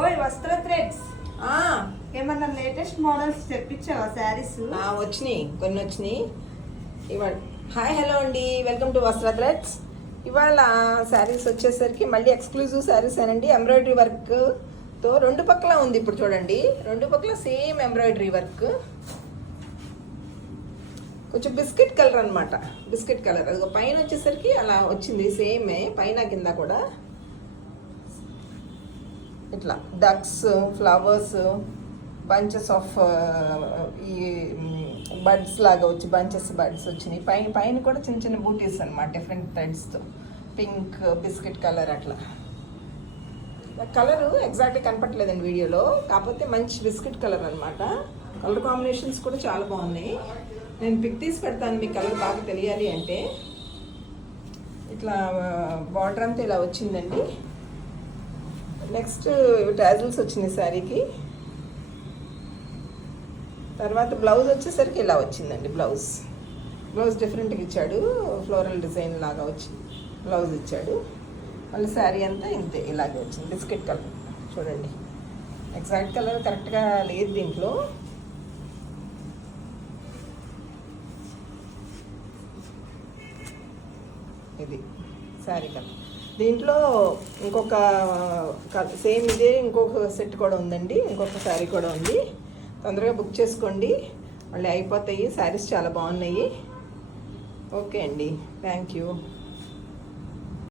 ఓయ్ వస్త్ర థ్రెడ్స్ ఏమన్నా లేటెస్ట్ మోడల్స్ తెప్పించావా శారీస్? వచ్చినాయి, కొన్ని వచ్చినాయి ఇవాళ. హాయ్ హలో అండి, వెల్కమ్ టు వస్త్ర థ్రెడ్స్. ఇవాళ శారీస్ వచ్చేసరికి మళ్ళీ ఎక్స్క్లూజివ్ శారీస్ అనండి. ఎంబ్రాయిడరీ వర్క్తో రెండు పక్కల ఉంది. ఇప్పుడు చూడండి, రెండు పక్కల సేమ్ ఎంబ్రాయిడరీ వర్క్. కొంచెం బిస్కెట్ కలర్ అనమాట, బిస్కెట్ కలర్. అది పైన వచ్చేసరికి అలా వచ్చింది, సేమే పైన కింద కూడా. ఇట్లా డక్స్, ఫ్లవర్స్, బంచెస్ ఆఫ్ ఈ బడ్స్ లాగా వచ్చి బంచెస్ బడ్స్ వచ్చినాయి. పైన పైన కూడా చిన్న చిన్న బూటీస్ అనమాట, డిఫరెంట్ థ్రెడ్స్తో. పింక్, బిస్కెట్ కలర్ అట్లా. కలరు ఎగ్జాక్ట్గా కనపట్లేదండి వీడియోలో, కాకపోతే మంచి బిస్కెట్ కలర్ అనమాట. కలర్ కాంబినేషన్స్ కూడా చాలా బాగున్నాయి. నేను పిక్ తీసి పెడతాను మీకు కలర్ బాగా తెలియాలి అంటే. ఇట్లా బార్డర్ అంతా ఇలా వచ్చిందండి. నెక్స్ట్ టాజిల్స్ వచ్చినాయి శారీకి. తర్వాత బ్లౌజ్ వచ్చేసరికి ఇలా వచ్చిందండి. బ్లౌజ్ డిఫరెంట్గా ఇచ్చాడు, ఫ్లోరల్ డిజైన్ లాగా వచ్చి బ్లౌజ్ ఇచ్చాడు. మళ్ళీ శారీ అంతా ఇంతే ఇలాగే వచ్చింది, బిస్కెట్ కలర్. చూడండి, ఎగ్జాక్ట్ కలర్ కరెక్ట్గా లేదు దీంట్లో. ఇది శారీ కలర్. దీంట్లో ఇంకొక సేమ్ ఇదే ఇంకొక సెట్ కూడా ఉందండి, ఇంకొక శారీ కూడా ఉంది. తొందరగా బుక్ చేసుకోండి, మళ్ళీ అయిపోతాయి. శారీస్ చాలా బాగున్నాయి. ఓకే అండి, థ్యాంక్ యూ.